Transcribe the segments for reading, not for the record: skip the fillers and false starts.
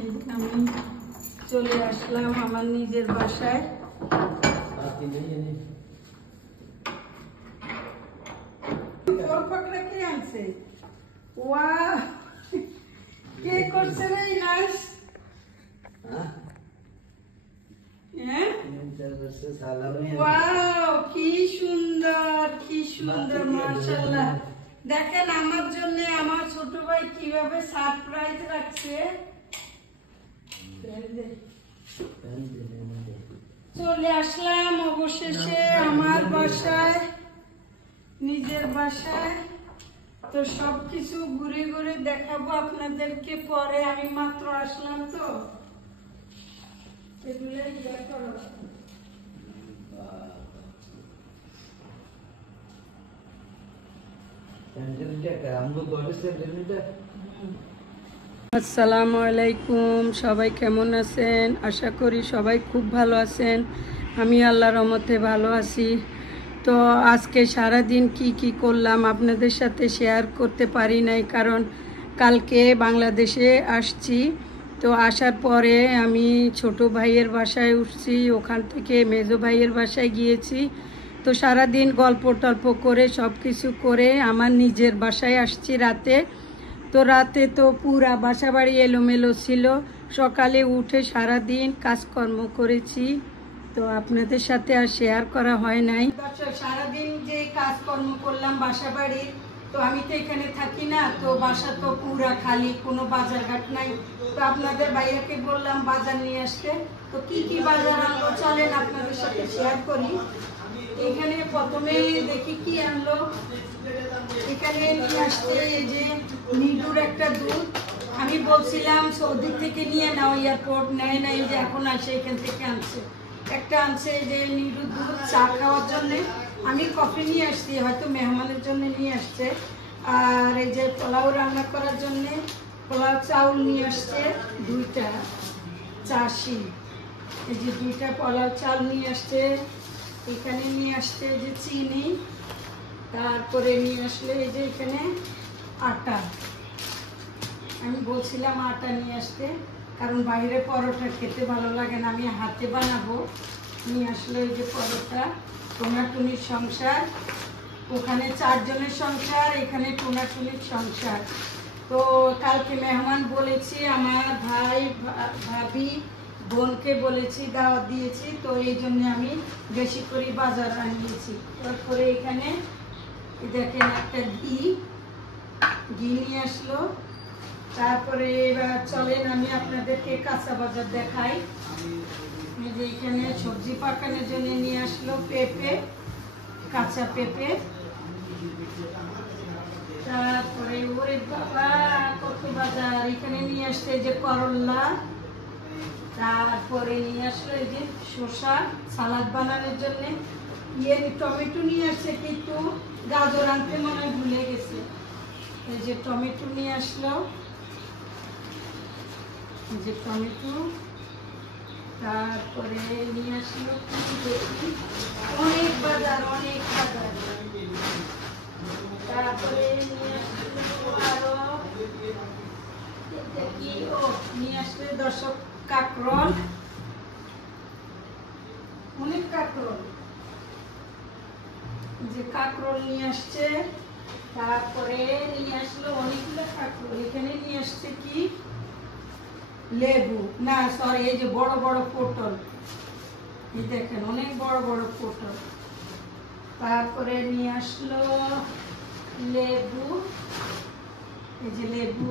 আমি চলে আসলাম আমার নিজের বাসায়। কে আনছে? ওয়াও, কে করছে রে এই নাচ? ওয়াও, কি সুন্দর, কি সুন্দর, মাশাআল্লাহ। দেখেন আমার জন্য আমার ছোট ভাই কিভাবে সারপ্রাইজ রাখছে। চলে আসলাম অবশেষে আমার বাসায়, নিজের বাসায়। তো সবকিছু ঘুরে ঘুরে দেখাবো আপনাদেরকে পরে, আমি মাত্র আসলাম তো এগুলোই করো। আসসালামু আলাইকুম, সবাই কেমন আছেন? আশা করি সবাই খুব ভালো আছেন। আমি আল্লাহর রহমতে ভালো আছি। তো আজকে সারা দিন কি করলাম আপনাদের সাথে শেয়ার করতে পারি নাই, কারণ কালকে বাংলাদেশে আসছি। তো আসার পরে আমি ছোট ভাইয়ের বাসায় উঠছি, ওখান থেকে মেজো ভাইয়ের বাসায় গিয়েছি। তো সারা দিন গল্প টল্প করে সব কিছু করে আমার নিজের বাসায় আসছি রাতে। তো রাতে তো পুরা বাসা বাড়ি এলোমেলো ছিল। সকালে উঠে সারা দিন কাজকর্ম করেছি, তো আপনাদের সাথে আর শেয়ার করা হয় নাই। সারাদিন যে কাজকর্ম করলাম বাসা বাড়ির, তো আমি তো এখানে থাকি না, তো বাসা তো পুরা খালি, কোনো বাজার ঘাট নাই। তো আপনাদের ভাইয়াকে বললাম বাজার নিয়ে আসতে। তো কি বাজার আনলো চলেন আপনাদের সাথে শেয়ার করি। এখানে প্রথমে দেখি কি আনলো। এখানে নিয়ে আসতে এই যে নিডুর একটা দুধ, আমি বলছিলাম সৌদি থেকে নিয়ে নাও, এয়ারপোর্ট নেয় নাই, যে এখন আসে এখান থেকে আনছে। একটা আনছে যে নিডুর দুধ চা খাওয়ার জন্য, আমি কফি নিয়ে আসছি, হয়তো মেহমানের জন্য নিয়ে আসছে। আর এই যে পোলাও রান্না করার জন্য পোলাও চাউল নিয়ে আসছে দুইটা, চাষি এই যে দুইটা পোলাও চাল নিয়ে আসছে। এখানে নিয়ে আসছে যে চিনি, তারপরে নিয়ে আসলে এই যে এখানে আটা, আমি বলছিলাম আটা নিয়ে আসতে, কারণ বাইরে পরোটা খেতে ভালো লাগে না, আমি হাতে বানাবো। নিয়ে আসলো এই যে পরোটা। টোনাটুনির সংসার, ওখানে 4 জনের সংসার, এখানে টোনাটুনির সংসার। তো কালকে মেহমান বলেছি, আমার ভাই ভাবি বোনকে বলেছি, দাওয়াত দিয়েছি, তো এই জন্য আমি বেশি করে বাজার আনিয়েছি। তারপরে এখানে দেখেন একটা ঘি নিয়ে আসলো। তারপরে এবার চলেন আমি আপনাদেরকে কাঁচা বাজার দেখাই। এই যে এখানে সবজি পাকানোর জন্য নিয়ে আসলো পেঁপে, কাঁচা পেঁপে। তারপরে ওরে বাবা কত বাজার, এখানে নিয়ে আসছে যে করলা। তারপরে নিয়ে আসলো এই যে শসা, সালাদ বানানোর জন্য। টমেটো নিয়ে আসছে, কিন্তু গাজর আনতে মনে হয় ভুলে গেছে। এই যে টমেটো নিয়ে আসলো, এই যে টমেটো। তারপরে নিয়ে আসলো অনেক বাজার, অনেক বাজার। তারপরে নিয়ে আসলো আরো নিয়ে আসলে দর্শক কাঁকরোল, অনেক কাঁকরোল, যে কাঁকরোল নিয়ে আসছে। তারপরে নিয়ে আসলো অনেকগুলো কাঁকরোল। এখানে নিয়ে আসছে কি লেবু, না সরি, এই যে বড় বড় পটল, এই দেখেন অনেক বড় বড় পটল। তারপরে নিয়ে আসলো লেবু, এই যে লেবু।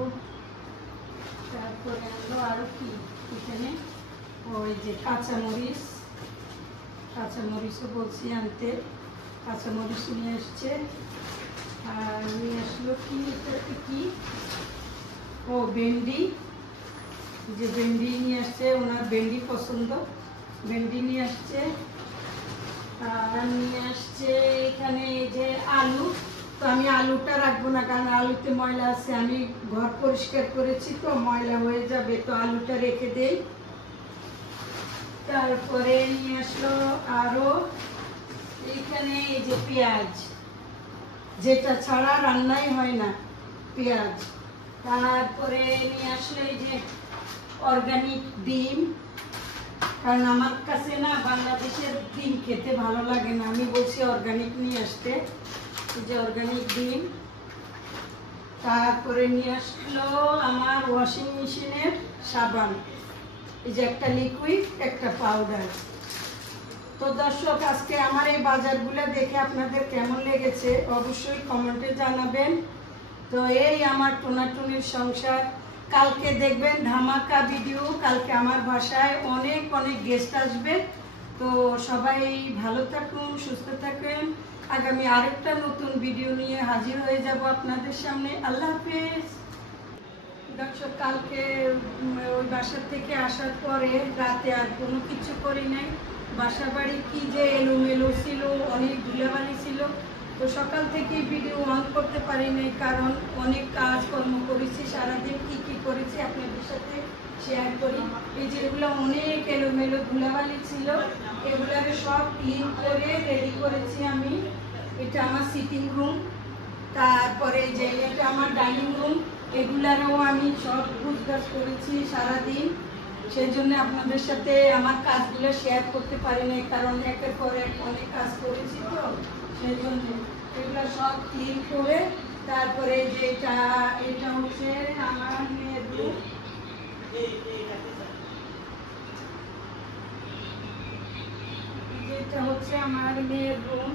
তারপরে আনলো আরো কি এখানে, ওই যে কাঁচামরিচ, কাঁচামরিচও বলছি আনতে, কাঁচামরিচ নিয়ে আসছে। আর নিয়ে আসলো কি, কি ও ভেন্ডি, যে ভেন্ডি নিয়ে আসছে, ওনার ভেন্ডি পছন্দ, ভেন্ডি নিয়ে আসছে। আর নিয়ে আসছে এখানে এই যে আলু। তো আমি আলুটা রাখবো না, কারণ আলুতে ময়লা আছে, আমি ঘর পরিষ্কার করেছি তো ময়লা হয়ে যাবে, তো আলুটা রেখে দেই। তারপরে নিয়ে আসলো আরো এখানে এই যে পেঁয়াজ, যেটা ছাড়া রান্নাই হয় না, পেঁয়াজ। তারপরে নিয়ে আসলো এই যে অর্গানিক ডিম, কারণ আমার কাছে না বাংলাদেশের ডিম খেতে ভালো লাগে না, আমি বলছি অর্গানিক নিয়ে আসতে। এই যে অর্গানিক ডিম। তারপরে নিয়ে আসলো আমার ওয়াশিং মেশিনের সাবান, এই যে একটা লিকুইড একটা পাউডার। তো দর্শক, আজকে আমার এই বাজারগুলো দেখে আপনাদের কেমন লেগেছে অবশ্যই কমেন্টে জানাবেন। তো এই আমার টোনাটুনির সংসার। কালকে দেখবেন ধামাকা ভিডিও, কালকে আমার বাসায় অনেক অনেক গেস্ট আসবে। তো সবাই ভালো থাকুন, সুস্থ থাকুন। আগামী আরেকটা নতুন ভিডিও নিয়ে হাজির হয়ে যাব আপনাদের সামনে। আল্লাহ হাফেজ। দর্শক, কালকে ওই বাসা থেকে আসার পরে রাতে আর কোনো কিছু করি নাই। বাসা বাড়ি কি যে এলোমেলো ছিল, অনেক ধুলাবালি ছিল। তো সকাল থেকে ভিডিও অন করতে পারি নাই, কারণ অনেক কাজকর্ম করেছি সারাদিন। কি কি করেছি আপনাদের সাথে শেয়ার করি। এই যে এগুলো অনেক এলোমেলো ধুলাবালি ছিল, এগুলারে সব ক্লিন করে রেডি করেছি আমি। এটা আমার সিটিং রুম, তারপরে যে এটা আমার ডাইনিং রুম, এগুলারও আমি সব গুছগাছ করেছি সারাদিন। সেই জন্য আপনাদের সাথে আমার কাজগুলো শেয়ার করতে পারি নাই, কারণ একের পর এক অনেক কাজ করেছি। তো সেই জন্য এগুলো সব ক্লিন করে, তারপরে যে এটা হচ্ছে আমার মেয়ের রুম। এটা হচ্ছে আমার মেয়ের রুম,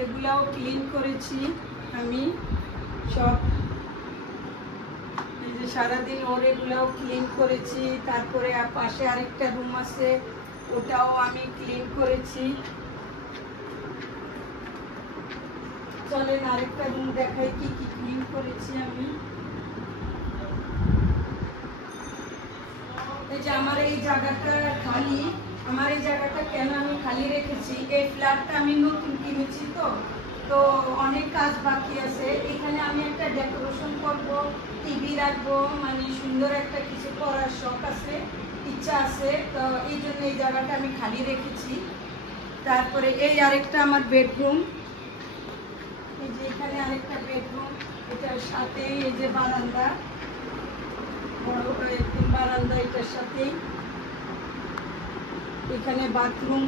এগুলাও ক্লিন করেছি আমি সব। এই যে সারাদিন ওর এগুলাও ক্লিন করেছি। তারপরে পাশে আরেকটা রুম আছে, ওটাও আমি ক্লিন করেছি। চলেন আরেকটা রুম দেখাই কি কি ক্লিন করেছি আমি। এই যে আমার এই জায়গাটা খালি, আমার এই জায়গাটা কেন আমি খালি রেখেছি, এই ফ্ল্যাটটা আমি নতুন কিনেছি। তো অনেক কাজ বাকি আছে। এখানে আমি একটা ডেকোরেশন করব, টিভি রাখবো, মানে সুন্দর একটা কিছু করার শখ আছে, ইচ্ছা আছে। তো এই জন্য এই জায়গাটা আমি খালি রেখেছি। তারপরে এই আরেকটা আমার বেডরুম, এই যে এখানে আরেকটা বেডরুম, এটার সাথে এই যে বারান্দা, বড় বারান্দা, এটার সাথে এখানে বাথরুম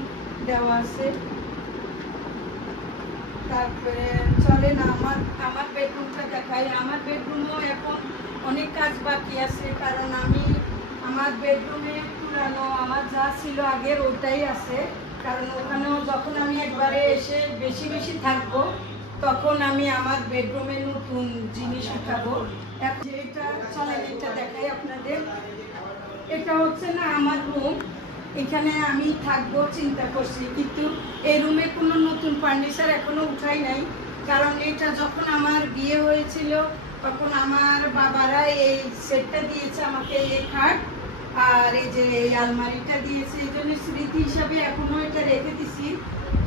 দেওয়া আছে। তারপরে চলে না আমার বেডরুমটা দেখাই। আমার বেডরুমও এখন অনেক কাজ বাকি আছে, কারণ আমি আমার বেডরুমে পুরানো আমার যা ছিল আগের ওটাই আছে। কারণ ওখানেও যখন আমি একবারে এসে বেশি বেশি থাকবো, তখন আমি আমার বেডরুমে নতুন জিনিস উঠাবো। এখন এটা চলেন এটা দেখাই আপনাদের। এটা হচ্ছে না আমার রুম, এখানে আমি থাকবো চিন্তা করছি, কিন্তু এই রুমে কোনো নতুন ফার্নিচার এখনো উঠাই নাই। কারণ এটা যখন আমার বিয়ে হয়েছিল তখন আমার বাবারা এই সেটটা দিয়েছে আমাকে, এই খাট আর এই যে এই আলমারিটা দিয়েছে। এই জন্য স্মৃতি হিসাবে এখনো এটা রেখে দিছি।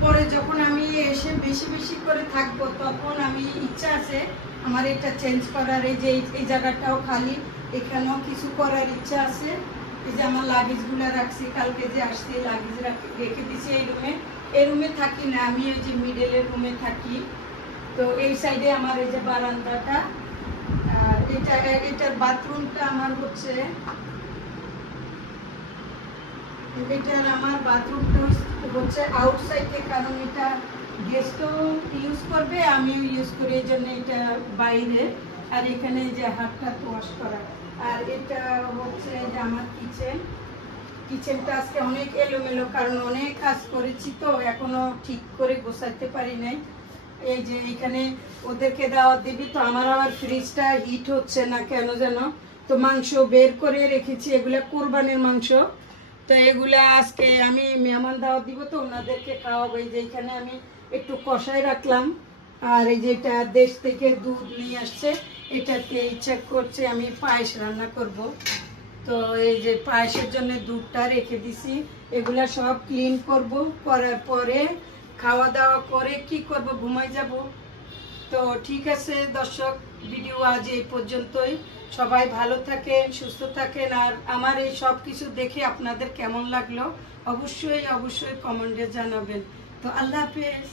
পরে যখন আমি এসে বেশি বেশি করে থাকবো, তখন আমি ইচ্ছা আছে আমার এটা চেঞ্জ করার। এই যে এই জায়গাটাও খালি, এখানেও কিছু করার ইচ্ছা আছে। এই যে আমার লাগেজগুলো রাখছি, কালকে যে আসছে লাগেজ রেখে দিছি এই রুমে। এই রুমে থাকি না আমি, ওই যে মিডলের রুমে থাকি। তো এই সাইডে আমার এই যে বারান্দাটা, আর এটার বাথরুমটা আমার হচ্ছে, এটার আমার বাথরুমটা হচ্ছে আউটসাইডে, কারণ এটা গেস্টও ইউজ করবে, আমিও ইউজ করি, এই জন্য এটা বাইরে। আর এখানে যে হাতটা ওয়াশ করা। আর এটা হচ্ছে যে আমার কিচেনটা আজকে অনেক এলোমেলো, কারণ অনেক কাজ করেছি তো এখনো ঠিক করে গোছাতে পারি নাই। এই যে এখানে ওদেরকে দাওয়াত দিবি, তো আমার আবার ফ্রিজটা হিট হচ্ছে না কেন যেন। তো মাংস বের করে রেখেছি, এগুলা কোরবানির মাংস। তো এগুলা আজকে আমি মেহমান দাওয়াত দিব, তো ওনাদেরকে খাওয়াবো। এই যে এখানে আমি একটু কষাই রাখলাম। আর এই যে এটা দেশ থেকে দুধ নিয়ে আসছে, এটাকে ইচ্ছা করছে আমি পায়েস রান্না করব। তো এই যে পায়েসের জন্য দুধটা রেখে দিছি। এগুলা সব ক্লিন করব, করার পরে খাওয়া দাওয়া করে কি করব, ঘুমাই যাব। তো ঠিক আছে দর্শক, ভিডিও আজ এই পর্যন্তই। সবাই ভালো থাকেন, সুস্থ থাকেন। আর আমার এই সব কিছু দেখে আপনাদের কেমন লাগলো অবশ্যই অবশ্যই কমেন্টে জানাবেন। তো আল্লাহ হাফেজ।